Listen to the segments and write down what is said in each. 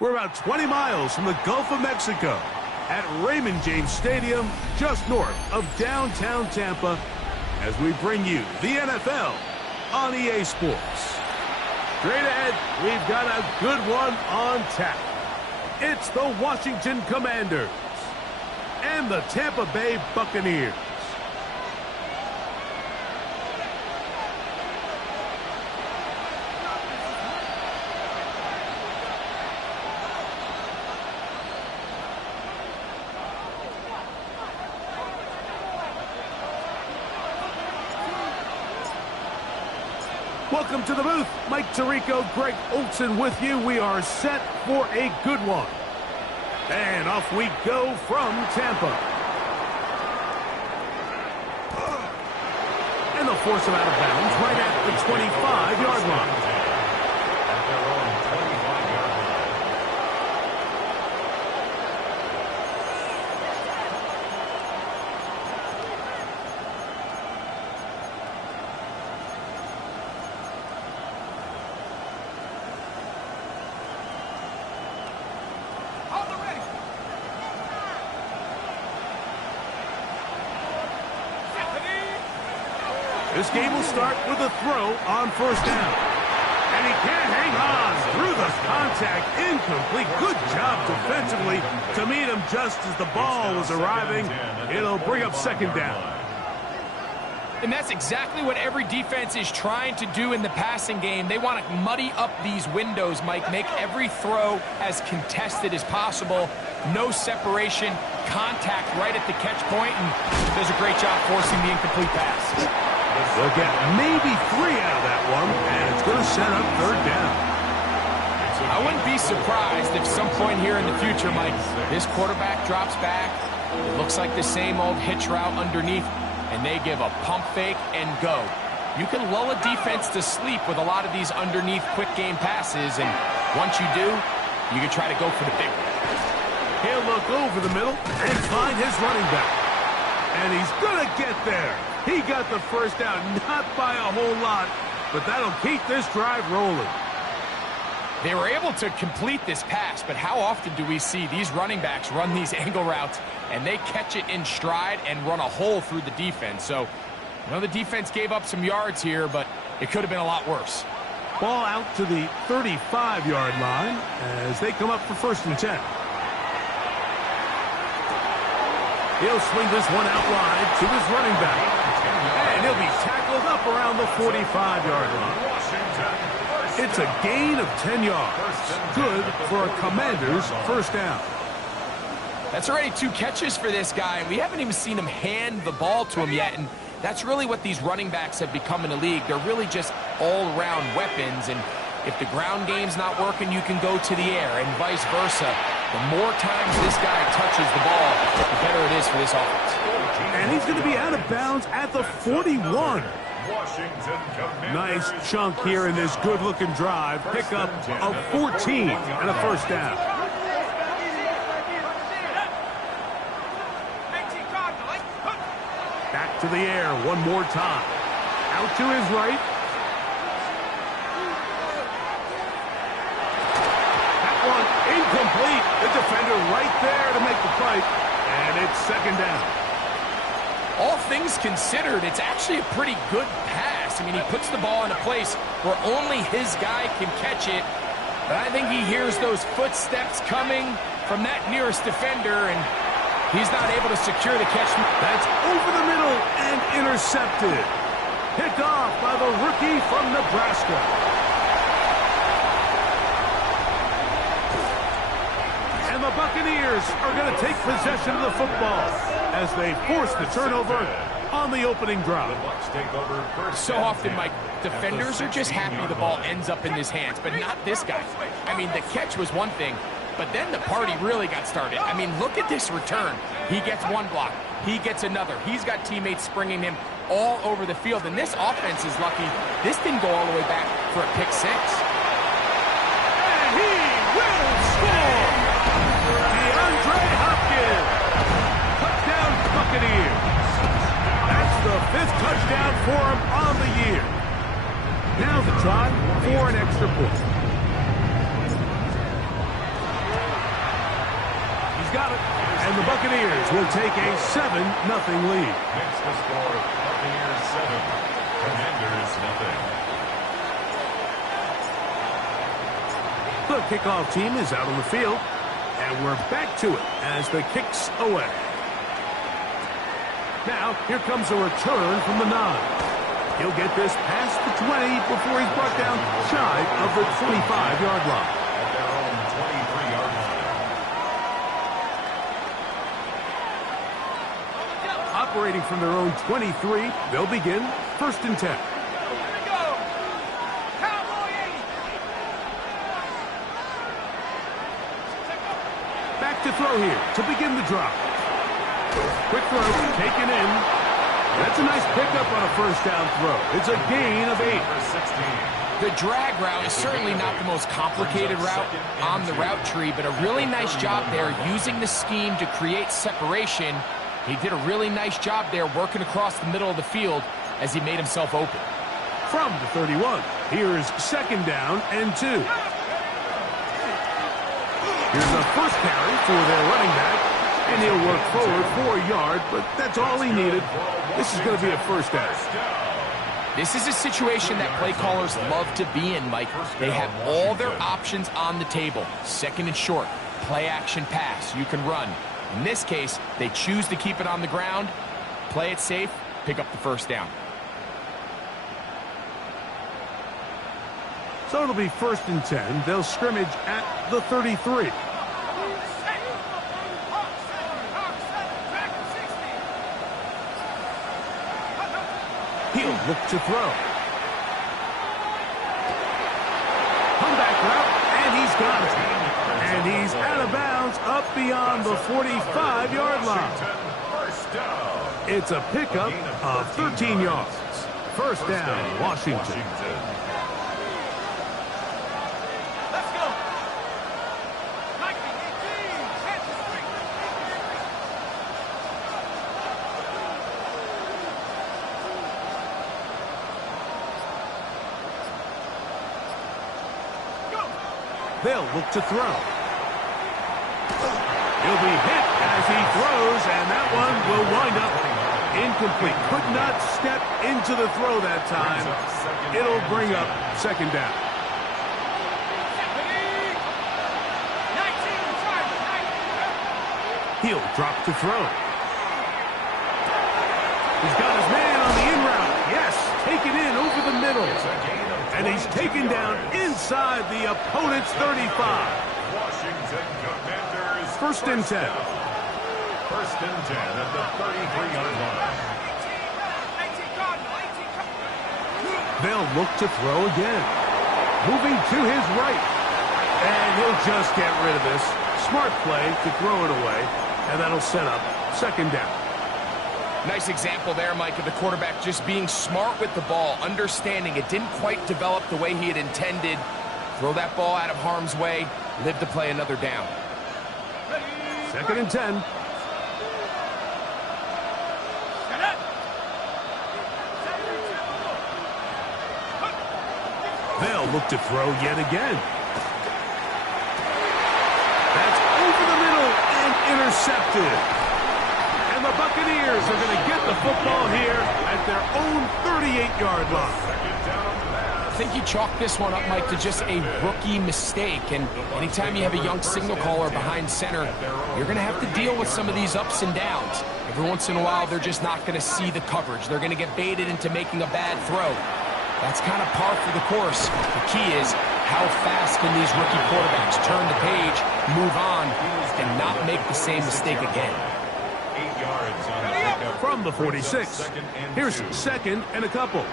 We're about 20 miles from the Gulf of Mexico at Raymond James Stadium, just north of downtown Tampa, as we bring you the NFL on EA Sports. Straight ahead, we've got a good one on tap. It's the Washington Commanders and the Tampa Bay Buccaneers. Welcome to the booth. Mike Tirico, Greg Olsen with you. We are set for a good one. And off we go from Tampa. And they'll force him out of bounds right at the 25-yard line. This game will start with a throw on first down. And he can't hang on through the contact. Incomplete. Good job defensively to meet him just as the ball was arriving. It'll bring up second down. And that's exactly what every defense is trying to do in the passing game. They want to muddy up these windows, Mike. Make every throw as contested as possible. No separation, contact right at the catch point, and does a great job forcing the incomplete pass. They'll get maybe 3 out of that one, and it's going to set up third down. I wouldn't be surprised if some point here in the future, Mike, this quarterback drops back. It looks like the same old hitch route underneath, and they give a pump fake and go. You can lull a defense to sleep with a lot of these underneath quick game passes, and once you do, you can try to go for the big one. He'll look over the middle and find his running back. And he's going to get there. He got the first down, not by a whole lot, but that'll keep this drive rolling. They were able to complete this pass, but how often do we see these running backs run these angle routes and they catch it in stride and run a hole through the defense? So, you know, the defense gave up some yards here, but it could have been a lot worse. Ball out to the 35-yard line as they come up for first and 10. He'll swing this one out wide to his running back. And he'll be tackled up around the 45-yard line. It's a gain of 10 yards. Good for a Commander's first down. That's already 2 catches for this guy. We haven't even seen him hand the ball to him yet. And that's really what these running backs have become in the league. They're really just all-around weapons. And if the ground game's not working, you can go to the air and vice versa. The more times this guy touches the ball, the better it is for this offense. And he's going to be out of bounds at the 41. Nice chunk here in this good-looking drive. Pick up of 14 and a first down. Back to the air one more time. Out to his right. That one incomplete. The defender right there to make the fight. And it's second down. All things considered, it's actually a pretty good pass. I mean, he puts the ball in a place where only his guy can catch it. But I think he hears those footsteps coming from that nearest defender, and he's not able to secure the catch. That's over the middle and intercepted. Picked off by the rookie from Nebraska. And the Buccaneers are going to take possession of the football as they force the turnover on the opening drive. So often, Mike, defenders are just happy the ball ends up in his hands, but not this guy. I mean, the catch was one thing, but then the party really got started. I mean, look at this return. He gets one block. He gets another. He's got teammates springing him all over the field, and this offense is lucky. This didn't go all the way back for a pick 6. And he will score! DeAndre Hopkins! Touchdown Buccaneers! That's the 5th touchdown for him on the year. Now the try for an extra point. got it. And the Buccaneers will take a 7-0 lead. Makes the score Buccaneers 7, Commanders nothing. The kickoff team is out on the field, and we're back to it as the kick's away. Now, here comes a return from the 9. He'll get this past the 20 before he's brought down shy of the 25-yard line. At their own 23-yard line. Operating from their own 23, they'll begin 1st and 10. Back to throw here to begin the drop. Quick throw, taken in. That's a nice pickup on a 1st down throw. It's a gain of 8. The drag route is certainly not the most complicated route on the route tree, but a really nice job there using the scheme to create separation. He did a really nice job there working across the middle of the field as he made himself open. From the 31, here's 2nd down and 2. Here's a 1st carry for their running back. And he'll work forward 4 yards, but that's all he needed. This is going to be a 1st down. This is a situation that play callers love to be in, Mike. They have all their options on the table. 2nd and short, play action pass, you can run. In this case, they choose to keep it on the ground, play it safe, pick up the 1st down. So it'll be 1st and 10. They'll scrimmage at the 33. He'll look to throw. Comeback route, and he's got it. And he's out of bounds up beyond the 45-yard line. It's a pickup of 13 yards. 1st down, Washington. They'll look to throw. He'll be hit as he throws, and that one will wind up incomplete. Could not step into the throw that time. It'll bring up 2nd down. He'll drop to throw. He's got his man on the in route. Yes, taken in over the middle. And he's taken down inside the opponent's 35. Washington Commanders. 1st and 10. 1st and 10 at the 33-yard line. They'll look to throw again. Moving to his right. And he'll just get rid of this. Smart play to throw it away. And that'll set up 2nd down. Nice example there, Mike, of the quarterback just being smart with the ball, understanding it didn't quite develop the way he had intended. Throw that ball out of harm's way, live to play another down. 2nd and 10. They'll look to throw yet again. That's over the middle and intercepted. And the Buccaneers are going to get the football here at their own 38-yard line. I think you chalk this one up, Mike, to just a rookie mistake. And anytime you have a young signal caller behind center, you're going to have to deal with some of these ups and downs. Every once in a while, they're just not going to see the coverage. They're going to get baited into making a bad throw. That's kind of par for the course. The key is how fast can these rookie quarterbacks turn the page, move on, and not make the same mistake again. 8 yards on the pickup. From the 46. Here's 2nd and a couple.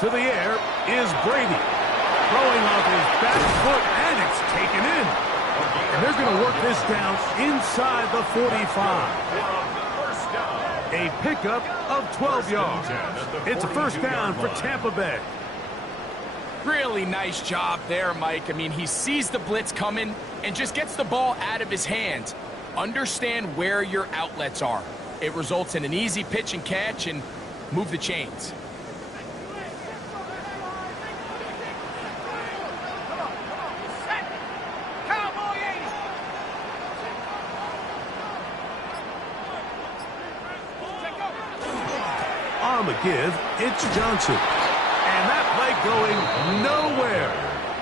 To the air is Brady. Throwing off his back foot, and it's taken in. And they're going to work this down inside the 45. A pickup of 12 yards. It's a 1st down for Tampa Bay. Really nice job there, Mike. I mean, he sees the blitz coming and just gets the ball out of his hands. Understand where your outlets are. It results in an easy pitch and catch and move the chains. On the give, it's Johnson. And that play going nowhere.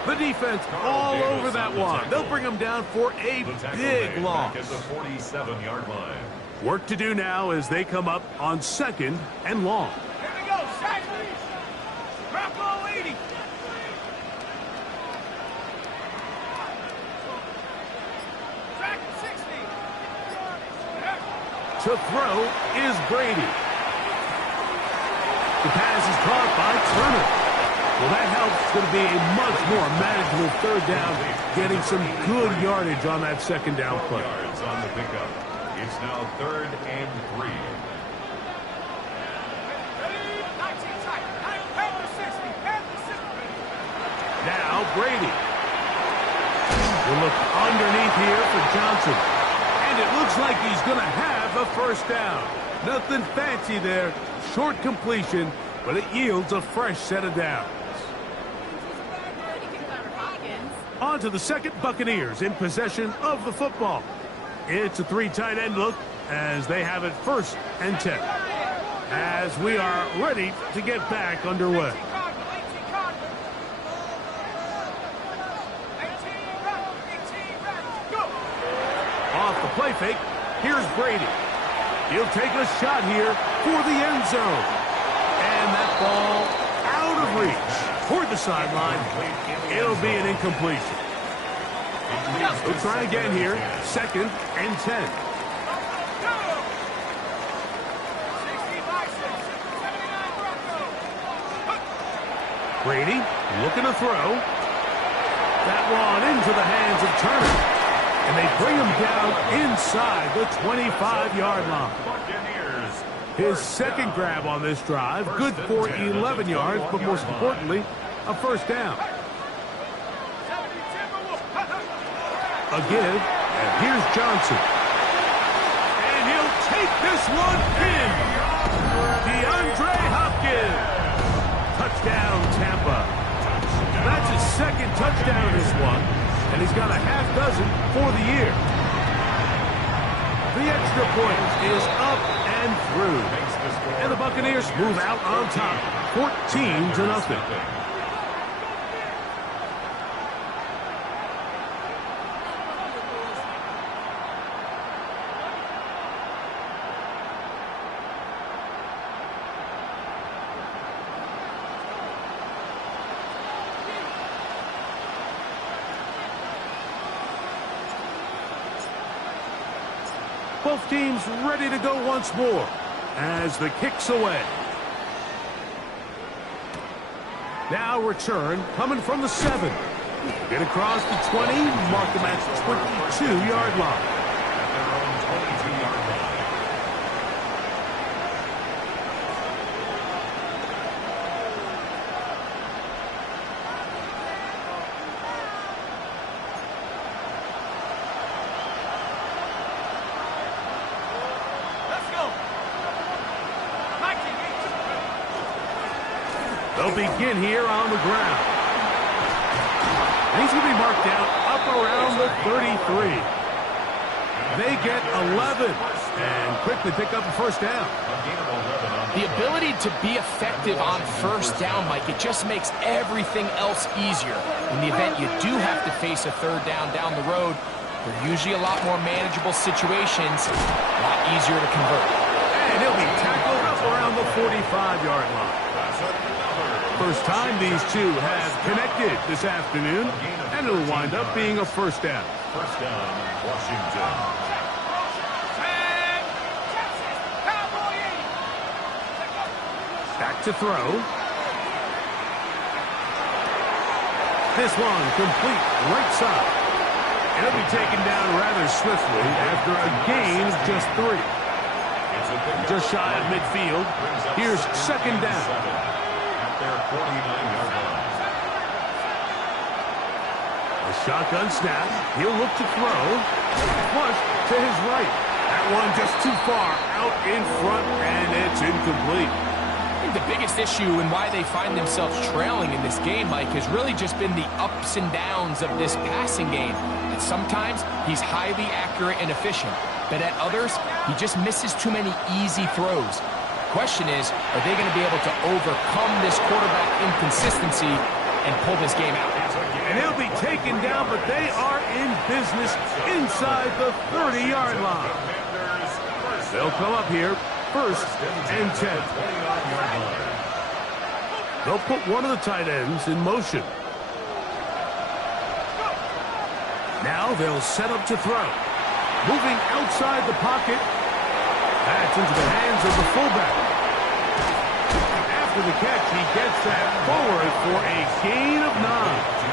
The defense all over that one. They'll bring him down for a big loss. At the 47-yard line. Work to do now as they come up on 2nd and long. Here we go, sack. Drop ball 80. Track 60. To throw is Brady. The pass is caught by Turner. Well, that helps. It's going to be a much more manageable 3rd down, getting some good yardage on that 2nd down play. Yards on the pickup. It's now 3rd and 3. Now Brady. We'll look underneath here for Johnson. And it looks like he's going to have a 1st down. Nothing fancy there. Short completion, but it yields a fresh set of downs. On to the 2nd, Buccaneers in possession of the football. It's a 3 tight end look as they have it 1st and 10. As we are ready to get back underway. Off the play fake, here's Brady. He'll take a shot here for the end zone. And that ball out of reach toward the sideline. It'll be an incompletion. We'll try again here. 2nd and 10. Brady looking to throw. That one into the hands of Turner. And they bring him down inside the 25-yard line. His 2nd grab on this drive, good for 11 yards, but most importantly, a 1st down. A give, and here's Johnson. And he'll take this one in. DeAndre Hopkins. Touchdown, Tampa. That's his 2nd touchdown this one, and he's got a half dozen for the year. The extra point is up and through. And the Buccaneers move out on top, 14-0. Both teams ready to go once more as the kick's away. Now return coming from the 7. Get across the 20, mark them at the 22-yard line. At their own 22-yard line. They'll begin here on the ground. And he's going to be marked down up around the 33. They get 11 and quickly pick up a 1st down. The ability to be effective on 1st down, Mike, it just makes everything else easier. In the event you do have to face a 3rd down the road, they're usually a lot more manageable situations, a lot easier to convert. And he'll be tackled up around the 45-yard line. First time these two have connected this afternoon, and it'll wind up being a 1st down. 1st down, Washington. Back to throw. This one complete right side. And it'll be taken down rather swiftly after a gain of just 3. Just shy of midfield. Here's 2nd down. At their 49-yard line. shotgun snap. He'll look to throw. Flush to his right. That one just too far out in front, and it's incomplete. I think the biggest issue and why they find themselves trailing in this game, Mike, has really just been the ups and downs of this passing game. And sometimes he's highly accurate and efficient, but at others, he just misses too many easy throws. Question is, are they going to be able to overcome this quarterback inconsistency and pull this game out? And he'll be taken down, but they are in business inside the 30-yard line. They'll come up here, 1st and 10. They'll put one of the tight ends in motion. Now they'll set up to throw. Moving outside the pocket. That's into the hands of the fullback. After the catch, he gets that forward for a gain of 9.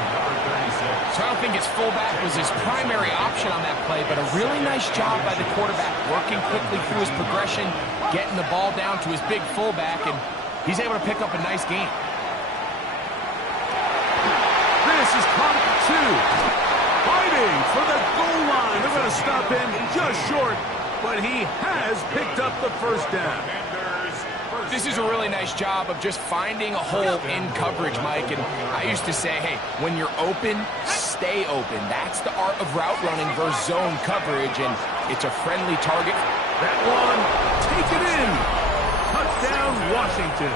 So I don't think his fullback was his primary option on that play, but a really nice job by the quarterback working quickly through his progression, getting the ball down to his big fullback, and he's able to pick up a nice gain. This is caught at 2. Fighting for the goal line. They're going to stop him just short, but he has picked up the 1st down. This is a really nice job of just finding a hole in coverage, Mike. And I used to say, hey, when you're open, stay open. That's the art of route running versus zone coverage, and it's a friendly target. That one, take it in. Touchdown, Washington.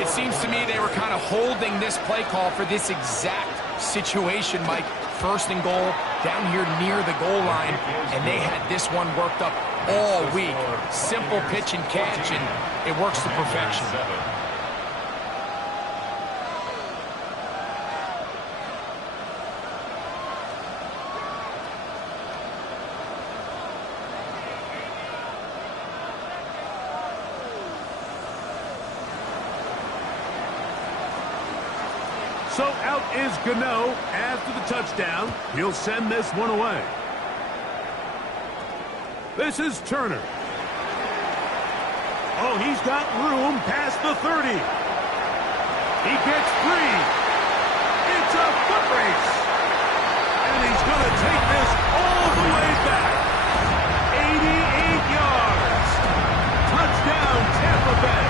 It seems to me they were kind of holding this play call for this exact situation, Mike. 1st and goal, down here near the goal line, and they had this one worked up all week. Simple pitch and catch, and it works to perfection. So out is Gano after the touchdown. He'll send this one away. This is Turner. Oh, he's got room past the 30. He gets free. It's a foot race. And he's going to take this all the way back. 88 yards. Touchdown, Tampa Bay.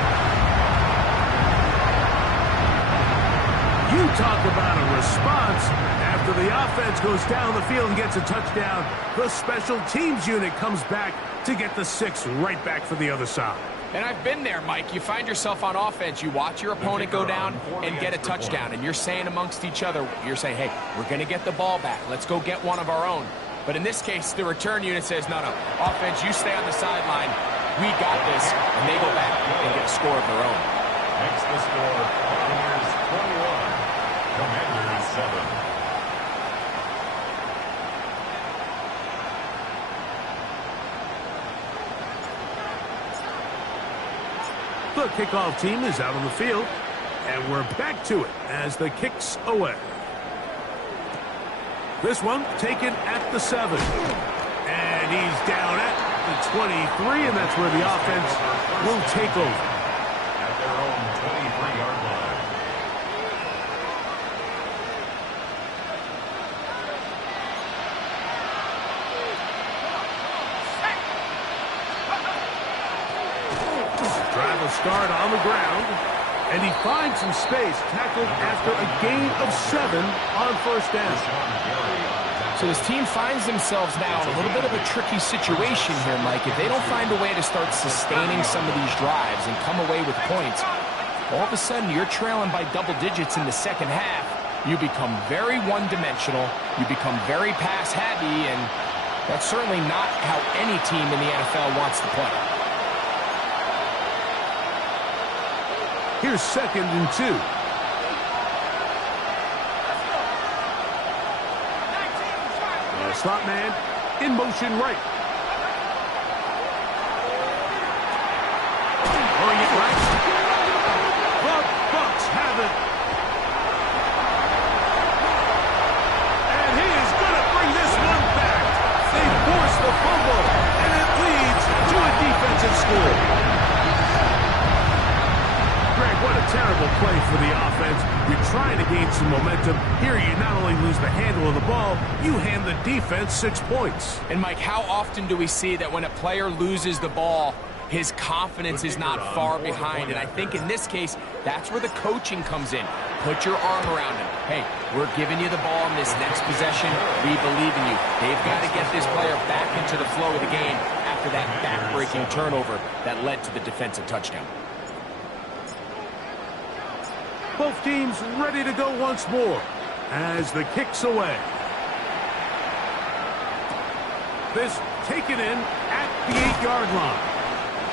You talk about a response. After the offense goes down the field and gets a touchdown, the special teams unit comes back to get the 6 right back for the other side. And I've been there, Mike. You find yourself on offense. You watch your opponent go down and get a touchdown, and you're saying amongst each other, you're saying, hey, we're going to get the ball back. Let's go get one of our own. But in this case, the return unit says, no, offense, you stay on the sideline. We got this. And they go back and get a score of their own. Makes the score Buccaneers 21, Commanders 7. The kickoff team is out on the field, and we're back to it as the kick's away. This one taken at the 7. And he's down at the 23, and that's where the offense will take over. At their own 23-yard line. Drive will start on the ground, and he finds some space, tackled after a gain of 7 on 1st down. So his team finds themselves now in a little bit of a tricky situation here, Mike. If they don't find a way to start sustaining some of these drives and come away with points, all of a sudden you're trailing by double digits in the 2nd half. You become very one-dimensional. You become very pass-heavy, and that's certainly not how any team in the NFL wants to play. Here's 2nd and 2. The slot man in motion right. Throwing it right. The Bucs have it. And he is going to bring this one back. They force the fumble, and it leads to a defensive score. What a terrible play for the offense. You're trying to gain some momentum. Here, you not only lose the handle of the ball, you hand the defense 6 points. And, Mike, how often do we see that when a player loses the ball, his confidence is not far behind? And I think in this case, that's where the coaching comes in. Put your arm around him. Hey, we're giving you the ball in this next possession. We believe in you. They've got to get this player back into the flow of the game after that back-breaking turnover that led to the defensive touchdown. Both teams ready to go once more as the kick's away. This taken in at the 8-yard line.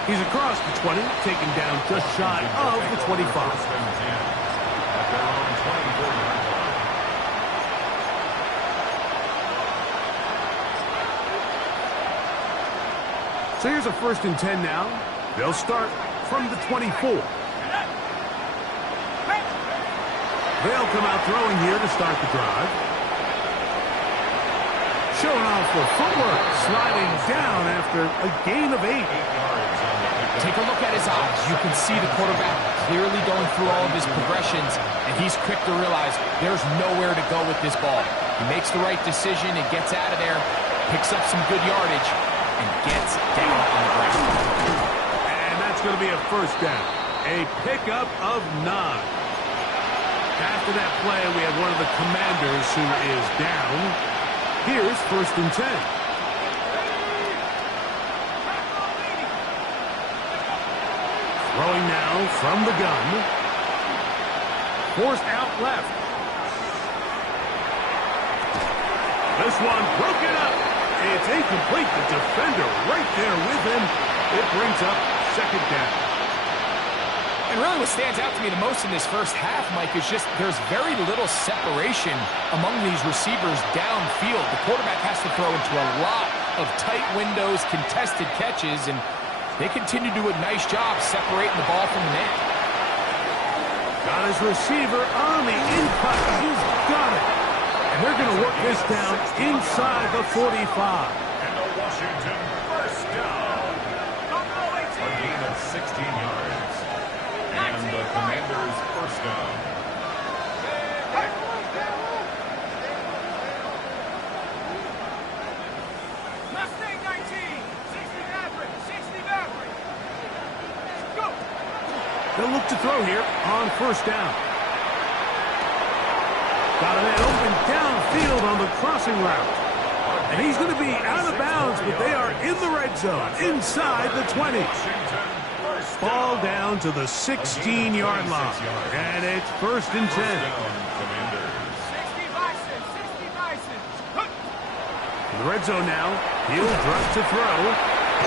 He's across the 20, taken down just shy of the 25. At their own 24-yard line. So here's a 1st and 10 now. They'll start from the 24. They'll come out throwing here to start the drive. Showing off the footwork, sliding down after a gain of 8. Take a look at his eyes. You can see the quarterback clearly going through all of his progressions, and he's quick to realize there's nowhere to go with this ball. He makes the right decision and gets out of there, picks up some good yardage, and gets down on the ground. And that's going to be a 1st down. A pickup of 9. After that play, we have one of the Commanders who is down. Here's 1st and 10. Throwing now from the gun. Forced out left. This one broken up. It's incomplete. The defender right there with him. It brings up 2nd down. And really what stands out to me the most in this first half, Mike, is just there's very little separation among these receivers downfield. The quarterback has to throw into a lot of tight windows, contested catches, and they continue to do a nice job separating the ball from the man. Got his receiver on the in-cut. He's got it. And they're going to work this down inside the 45. And the Washington 1st down. A gain of 16 yards. And the Commanders 1st down. Mustang 19, 60 Maverick, 60 Maverick. Go. They'll look to throw here on 1st down. Got a man open downfield on the crossing route. And he's going to be out of bounds, but they are in the red zone, inside the 20. Ball down to the 16-yard line. And it's 1st and 10. 60 Bison, 60 Bison. In the red zone now, he'll drop to throw.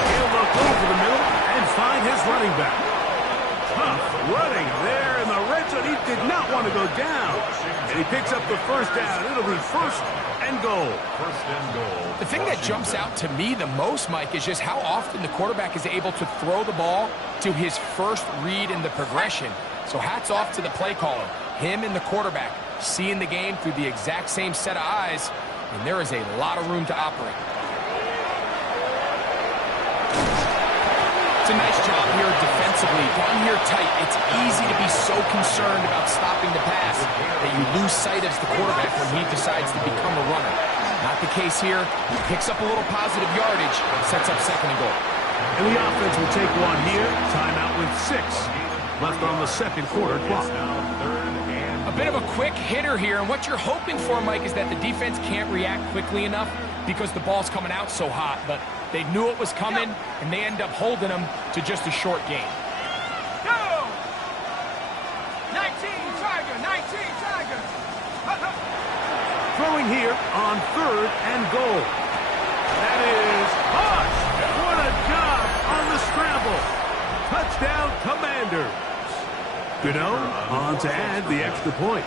He'll look over the middle and find his running back. Tough running there in the red zone. He did not want to go down. And he picks up the 1st down. It'll be 1st and goal. 1st and goal. The thing that jumps out to me the most, Mike, is just how often the quarterback is able to throw the ball to his first read in the progression. So hats off to the play caller. Him and the quarterback seeing the game through the exact same set of eyes, and there is a lot of room to operate. It's a nice job here defensively. Down here tight, it's easy to be so concerned about stopping the pass that you lose sight of the quarterback when he decides to become a runner. Not the case here. He picks up a little positive yardage, sets up 2nd and goal. And the offense will take one here. Timeout with 6 left on the 2nd quarter clock. A bit of a quick hitter here, and what you're hoping for, Mike, is that the defense can't react quickly enough because the ball's coming out so hot, but they knew it was coming, and they end up holding them to just a short gain. Go! 19 Tiger, 19 Tiger. Throwing here on 3rd and goal. That is Hush. What a job on the scramble. Touchdown, Commanders. Gano on to add the extra point.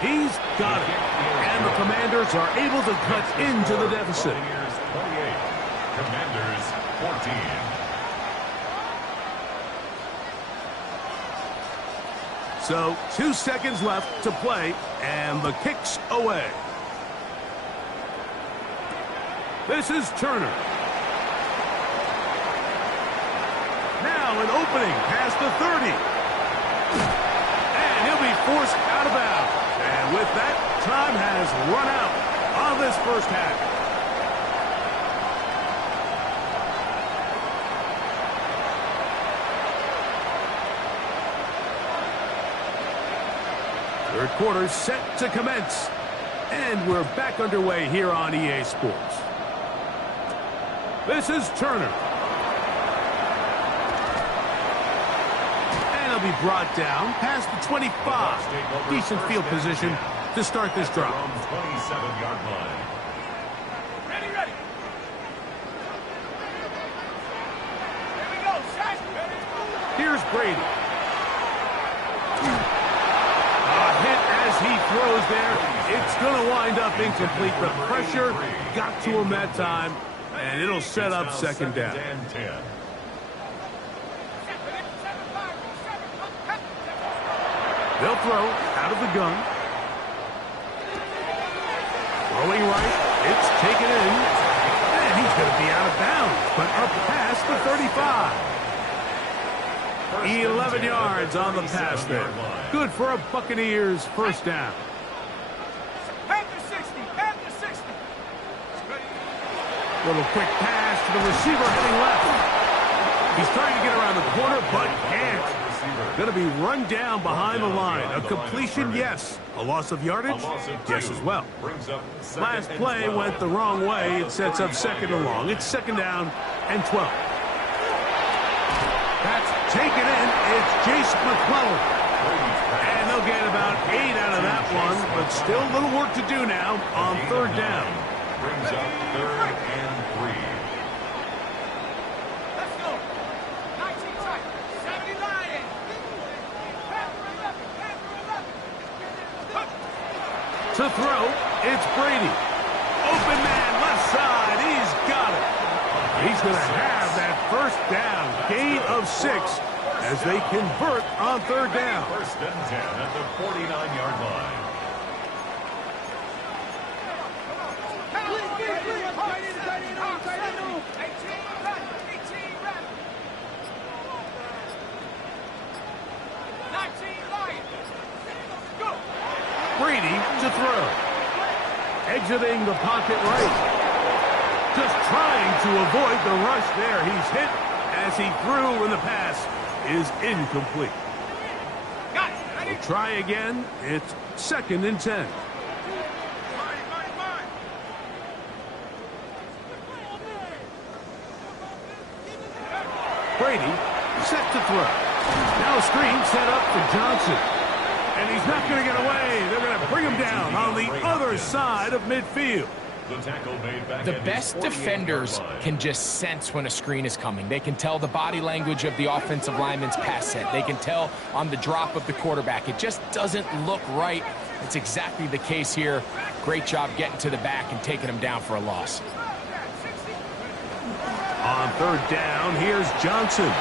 He's got it. And the Commanders are able to cut into the deficit. Buccaneers 28, Commanders 14. So 2 seconds left to play, and the kick's away. This is Turner. Now now an opening past the 30. And he'll be forced out of bounds. And with that, time has run out on this first half. Third quarter set to commence. And we're back underway here on EA Sports. This is Turner. And he'll be brought down past the 25. Decent field position to start this drive. 27-yard line. Ready, ready. Here we go, set. Here's Brady. A hit as he throws there. It's going to wind up incomplete. The pressure got to him that time, and it'll set up second down. They'll throw out of the gun. Throwing right. It's taken in. And he's going to be out of bounds, but up past the 35. 11 yards on the pass there. Good for a Buccaneers first down. Panther 60, Panther 60. Little quick pass to the receiver heading left. He's trying to get around the corner, but can't. Going to be run down behind the line. A completion, yes. A loss of yardage, yes as well. Last play went the wrong way. It sets up second and long. It's second down and 12. That's taken in. It's Jace McClellan. And they'll get about 8 out of that one, but still a little work to do now on third down. Brings up third and 3. Let's go. 19 seconds. 70 Lions. Panther 11, Panther 11. To throw, it's Brady. Open man, left side. He's got it. He's going to have that first down. Gain of 6 as they convert on third down. First and 10 at the 49-yard line. Brady to throw. Exiting the pocket right. Just trying to avoid the rush there. He's hit as he threw, and the pass is incomplete. We'll try again. It's second and 10. Brady set to throw. Now a screen set up for Johnson. And he's not going to get away. They're going to bring him down on the other side of midfield. The best defenders can just sense when a screen is coming. They can tell the body language of the offensive lineman's pass set. They can tell on the drop of the quarterback. It just doesn't look right. It's exactly the case here. Great job getting to the back and taking him down for a loss. On third down, here's Johnson.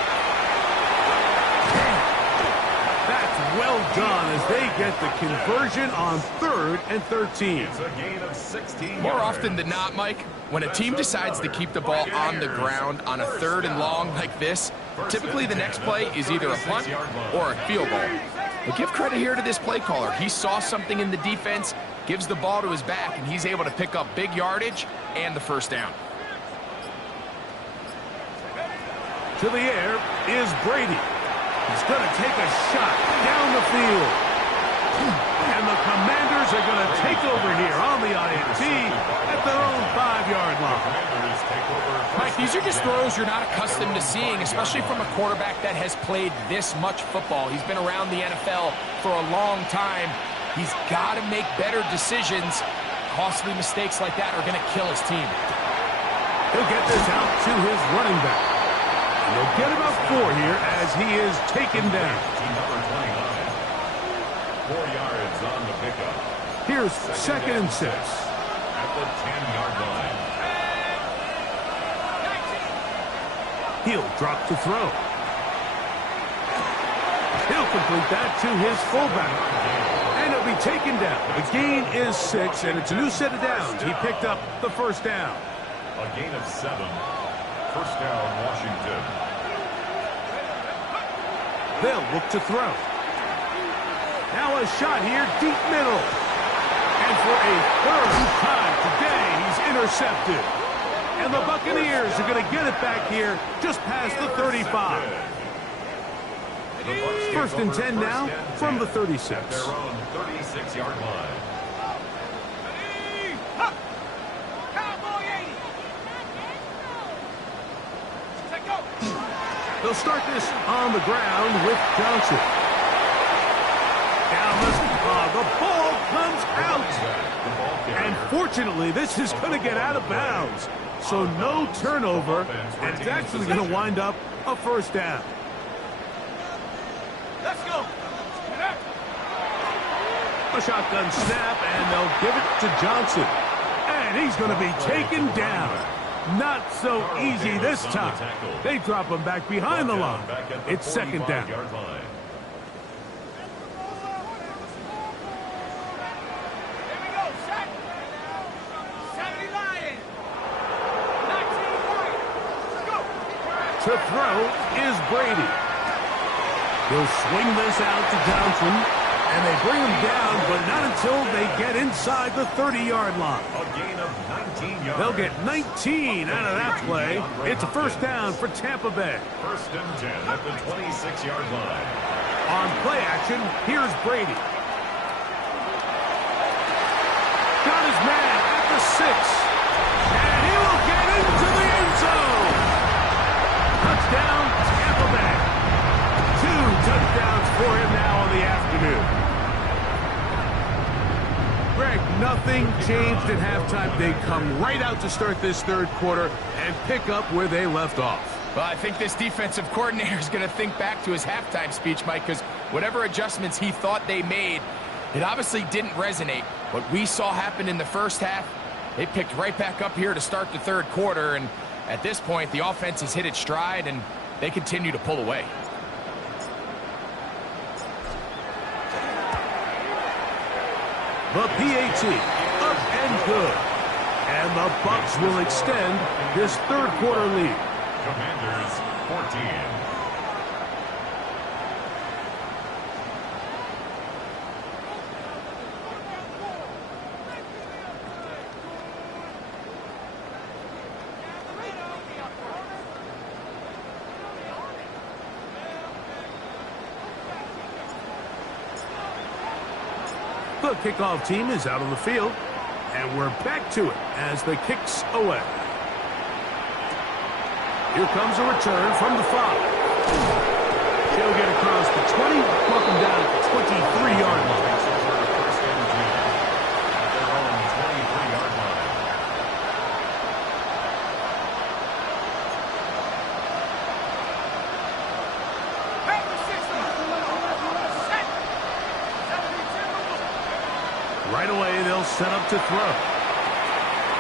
That's well done as they get the conversion on third and 13. It's a gain of 16 More yards. often than not, Mike, when a team decides to keep the ball on the ground on a third and long like this, typically the next play is either a punt or a field goal. But give credit here to this play caller. He saw something in the defense, gives the ball to his back, and he's able to pick up big yardage and the first down. To the air is Brady. He's going to take a shot down the field. And the Commanders are going to take over here on the INT at their own 5-yard line. Mike, these are just throws you're not accustomed to seeing, especially from a quarterback that has played this much football. He's been around the NFL for a long time. He's got to make better decisions. Costly mistakes like that are going to kill his team. He'll get this out to his running back. They'll get about 4 here as he is taken down. Number 29. 4 yards on the pickup. Here's second and 6. At the 10-yard line. He'll drop to throw. He'll complete that to his fullback. And he'll be taken down. The gain is 6, and it's a new set of downs. He picked up the first down. A gain of 7. First down, Washington. They'll look to throw. Now a shot here, deep middle. And for a third time today, he's intercepted. And the Buccaneers are going to get it back here just past the 35. First and 10 now from the 36. At their own 36-yard line. They'll start this on the ground with Johnson. Down the ball comes out. And fortunately, this is going to get out of bounds. So no turnover, and it's actually going to wind up a first down. Let's go. A shotgun snap, and they'll give it to Johnson. And he's going to be taken down. Not so easy this time. They drop him back behind the line. It's second down. To throw is Brady. He'll swing this out to Johnson, and they bring him down, but not until they get inside the 30-yard line. A gain of 19 yards. They'll get 19 out of that play. It's a first down for Tampa Bay. First and 10 at the 26-yard line. On play action, here's Brady. Got his man at the 6. And he will get into the end zone. Touchdown, Tampa Bay. 2 touchdowns for him now on the afternoon. Greg, nothing changed at halftime. They come right out to start this third quarter and pick up where they left off. Well, I think this defensive coordinator is going to think back to his halftime speech, Mike, because whatever adjustments he thought they made, it obviously didn't resonate. What we saw happen in the first half, they picked right back up here to start the third quarter, and at this point, the offense has hit its stride, and they continue to pull away. The PAT, up and good. And the Bucs will extend this third quarter lead. Commanders 14. The kickoff team is out on the field, and we're back to it as the kick's away. Here comes a return from the 5. He'll get across the 20, welcome down at the 23-yard line. First and 10 at their own 23-yard line. Right away, they'll set up to throw.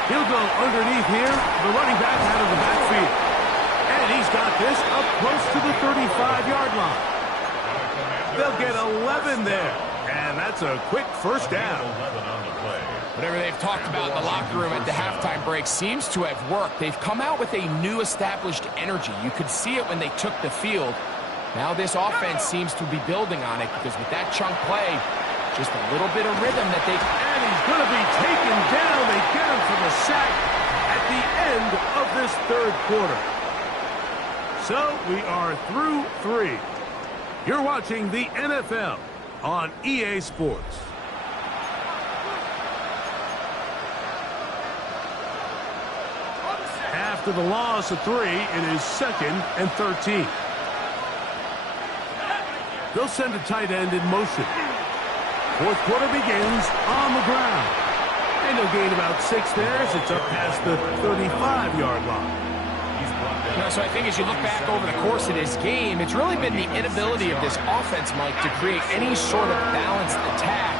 He'll go underneath here, the running back out of the backfield. And he's got this up close to the 35-yard line. They'll get 11 there. And that's a quick first down. 11 on the play. Whatever they've talked about in the locker room at the halftime break seems to have worked. They've come out with a new established energy. You could see it when they took the field. Now this offense seems to be building on it because with that chunk play, just a little bit of rhythm that they... And he's going to be taken down. They get him for the sack at the end of this third quarter. So we are through 3. You're watching the NFL on EA Sports. After the loss of 3, it is 2nd and 13. They'll send a tight end in motion. Fourth quarter begins on the ground. And they'll gain about 6 there as it's up past the 35-yard line. So I think as you look back over the course of this game, it's really been the inability of this offense, Mike, to create any sort of balanced attack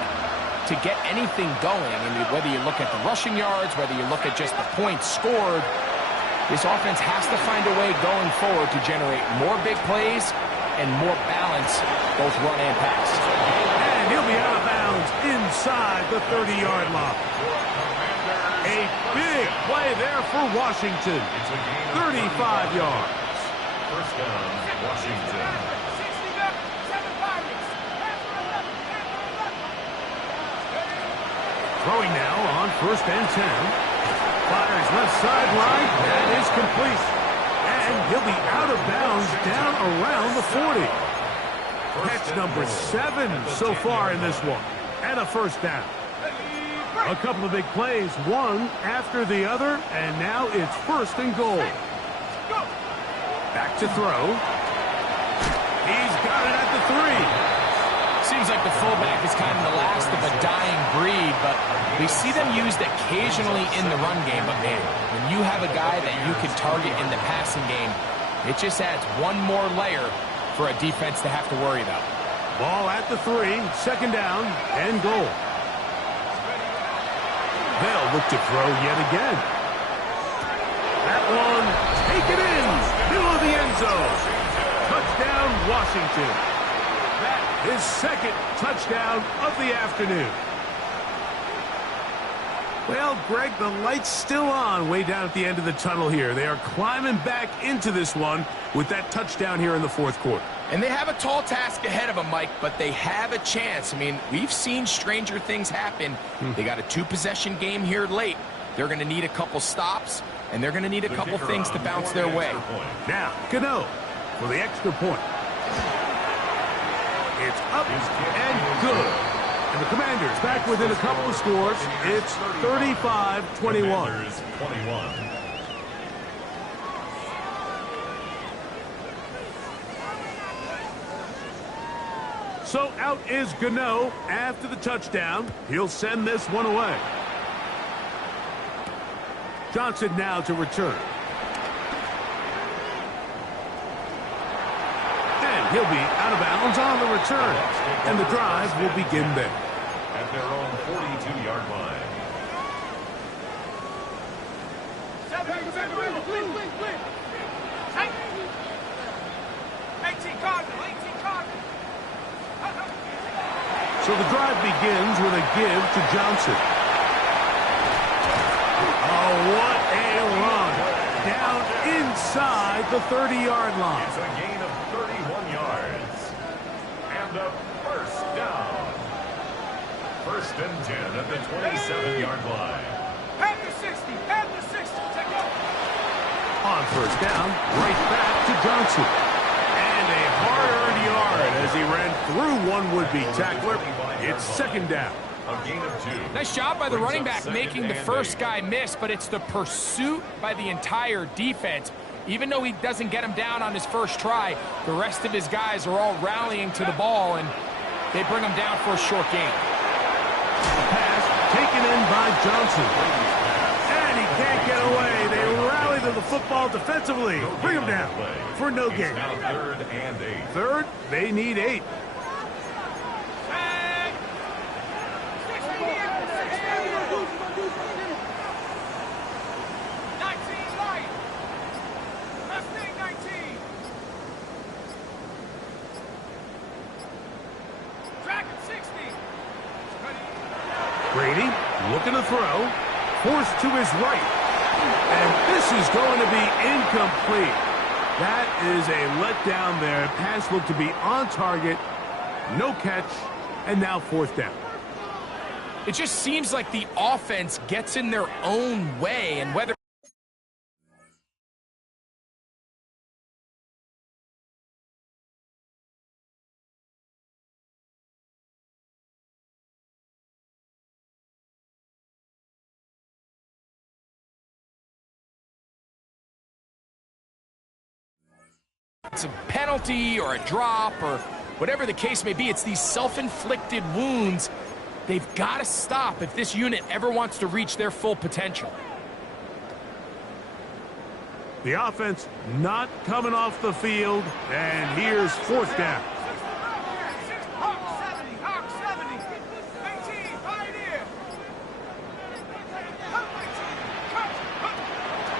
to get anything going. I mean, whether you look at the rushing yards, whether you look at just the points scored, this offense has to find a way going forward to generate more big plays and more balance, both run and pass. And he'll be out of bounds inside the 30-yard line. A big play there for Washington. 35 yards. First down, Washington. Throwing now on 1st and 10. Fires left sideline. That is complete. And he'll be out of bounds down around the 40. Catch number 7 so far in this one. And a 1st down. A couple of big plays, one after the other, and now it's 1st and goal. Back to throw. He's got it at the 3. Seems like the fullback is kind of the last of a dying breed, but we see them used occasionally in the run game. But man, when you have a guy that you can target in the passing game, it just adds one more layer for a defense to have to worry about. Ball at the 3, 2nd down and goal. They'll look to throw yet again. That one, take it in, middle of the end zone. Touchdown, Washington. That is 2nd touchdown of the afternoon. Well, Greg, the light's still on way down at the end of the tunnel here. They are climbing back into this one with that touchdown here in the 4th quarter. And they have a tall task ahead of them, Mike, but they have a chance. I mean, we've seen stranger things happen. They got a 2-possession game here late. They're going to need a couple stops, and they're going to need a couple things to bounce their way. Now, Gano for the extra point. It's up and good. And the Commanders back within a couple of scores. It's 35-21. So out is Gano after the touchdown. He'll send this one away. Johnson now to return. And he'll be out of bounds on the return. And the drive will begin there. At their own 42-yard line. So the drive begins with a give to Johnson. Oh, what a run. Down inside the 30-yard line. It's a gain of 31 yards. And a 1st down. 1st and 10 at the 27-yard line. At the 60, at the 60, take off. On 1st down, right back to Johnson. And a hard-earned yard as he ran through one would-be tackler. It's 2nd down. A gain of 2. Nice job by the running back making the first guy miss, but it's the pursuit by the entire defense. Even though he doesn't get him down on his first try, the rest of his guys are all rallying to the ball, and they bring him down for a short gain. Pass taken in by Johnson. And he can't get away. They rally to the football defensively. Bring him down for no gain. Now 3rd and 8. 3rd, they need 8. Brady looking to throw. Forced to his right. And this is going to be incomplete. That is a letdown there. Pass looked to be on target. No catch. And now 4th down. It just seems like the offense gets in their own way, and whether it's a penalty or a drop or whatever the case may be, it's these self-inflicted wounds. They've got to stop if this unit ever wants to reach their full potential. The offense not coming off the field, and here's 4th down.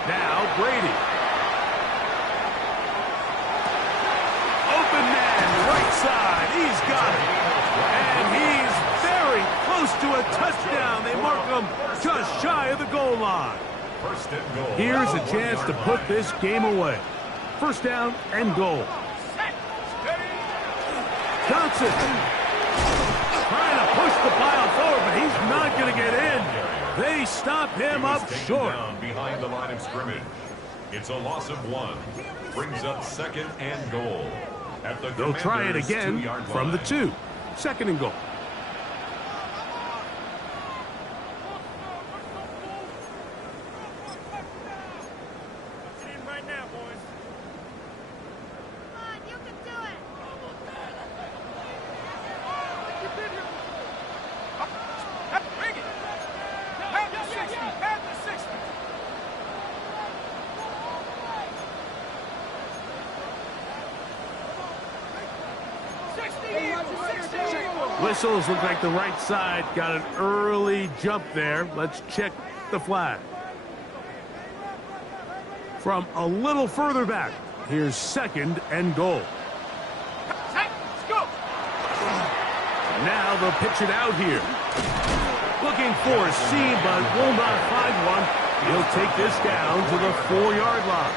Now Brady. Open man, right side. He's got it. And he's very close to a touchdown. They mark him just shy of the goal line. Here's a chance to put this game away. 1st down and goal. Johnson trying to push the pile forward, but he's not going to get in. They stop him up short. Down behind the line of scrimmage. It's a loss of 1. Brings up 2nd and goal. At the They'll try it Commanders' again 2-yard from the line. 2. 2nd and goal. Whistles look like the right side got an early jump there. Let's check the flag. From a little further back, here's 2nd and goal. Now they'll pitch it out here. Looking for a seam, but will not find one. He'll take this down to the 4-yard line.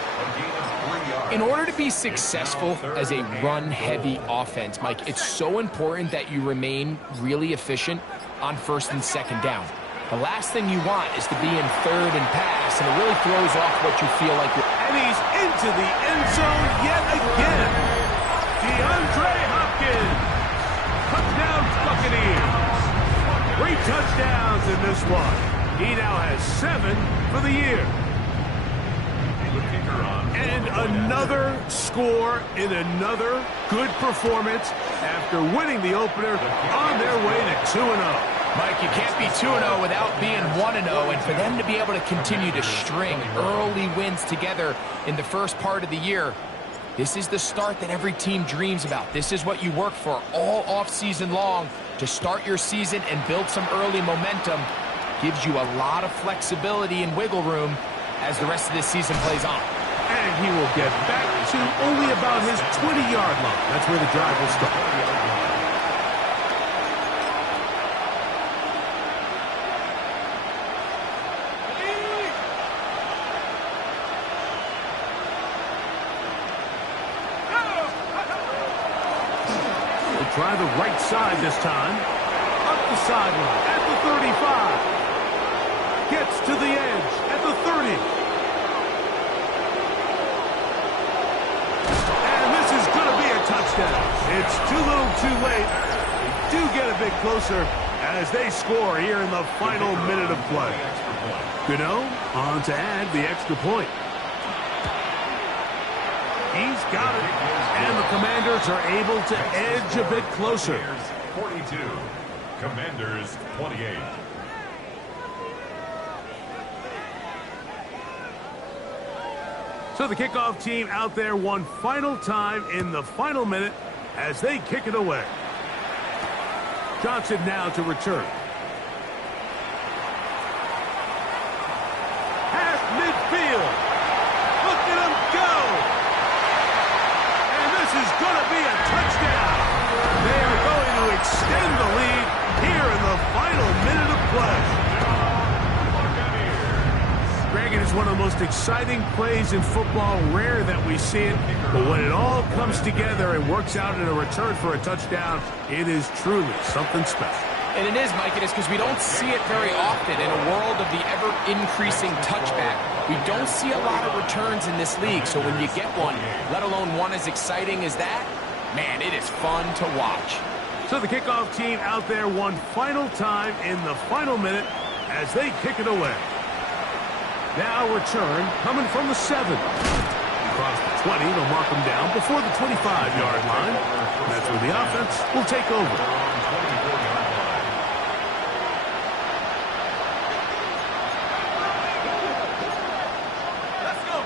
In order to be successful as a run-heavy offense, Mike, it's so important that you remain really efficient on 1st and 2nd down. The last thing you want is to be in 3rd and pass, and it really throws off what you feel like. And he's into the end zone yet again. DeAndre Hopkins. Touchdown Buccaneers. 3 touchdowns in this one. He now has 7 for the year. And another score in another good performance after winning the opener on their way to 2-0. Mike, you can't be 2-0 without being 1-0, and for them to be able to continue to string early wins together in the first part of the year, this is the start that every team dreams about. This is what you work for all offseason long to start your season and build some early momentum. Gives you a lot of flexibility and wiggle room as the rest of this season plays on. And he will get back to only about his 20-yard line. That's where the drive will start. We'll try the right side this time. Up the sideline at the 35. Gets to the edge at the 30. Touchdown. It's too little too late. They do get a bit closer as they score here in the final minute of play. Gano on to add the extra point. He's got it. And the Commanders are able to edge a bit closer. 42. Commanders 28. So the kickoff team out there one final time in the final minute as they kick it away. Johnson now to return. Past midfield. Look at him go. And this is going to be a touchdown. They are going to extend the lead here in the final minute of play. Greg, it is one of the most exciting plays in football. Rare that we see it, but when it all comes together and works out in a return for a touchdown, it is truly something special. And it is, Mike, it is because we don't see it very often in a world of the ever-increasing touchback. We don't see a lot of returns in this league, so when you get one, let alone one as exciting as that, man, it is fun to watch. So the kickoff team out there one final time in the final minute as they kick it away. Now return coming from the 7. Across the 20, they'll mark them down before the 25-yard line. And that's where the offense will take over. Let's go.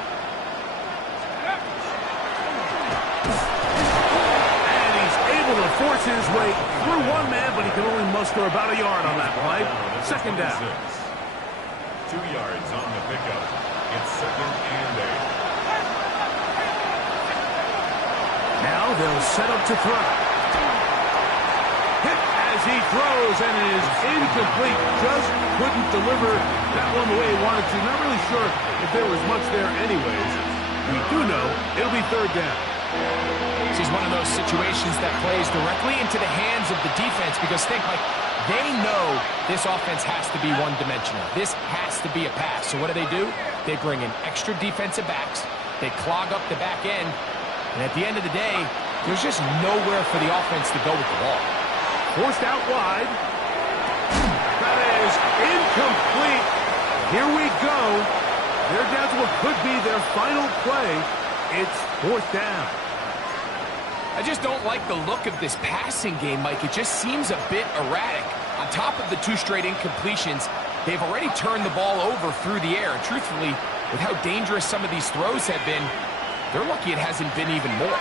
And he's able to force his way through one man, but he can only muster about a yard on that play. 2nd down. 2 yards on the pickup. It's 2nd and 8. Now they'll set up to throw. Hit as he throws, and it is incomplete. Just couldn't deliver that one the way he wanted to. Not really sure if there was much there anyways. We do know it'll be 3rd down. This is one of those situations that plays directly into the hands of the defense because think, like, They know this offense has to be one-dimensional. This has to be a pass. So what do? They bring in extra defensive backs. They clog up the back end. And at the end of the day, there's just nowhere for the offense to go with the ball. Forced out wide. That is incomplete. Here we go. They're down to what could be their final play. It's 4th down. I just don't like the look of this passing game, Mike. It just seems a bit erratic. On top of the 2 straight incompletions, they've already turned the ball over through the air. And truthfully, with how dangerous some of these throws have been, they're lucky it hasn't been even more.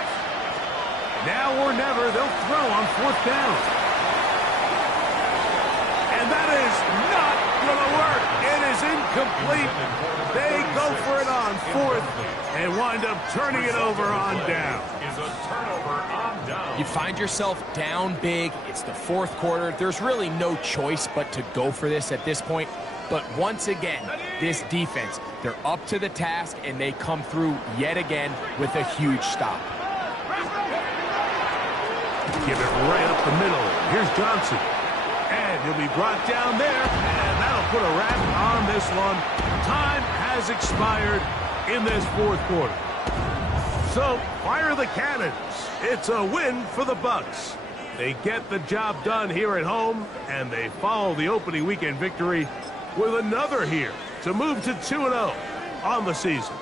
Now or never, they'll throw on 4th down. And that is not going to work. It is incomplete. They go for it on 4th and wind up turning it over on down. You find yourself down big. It's the 4th quarter. There's really no choice but to go for this at this point. But once again, this defense, they're up to the task, and they come through yet again with a huge stop. Give it right up the middle. Here's Johnson. And he'll be brought down there, and that'll put a wrap on this one. Time has expired in this 4th quarter. So, fire the cannons. It's a win for the Bucs. They get the job done here at home, and they follow the opening weekend victory with another here to move to 2-0 on the season.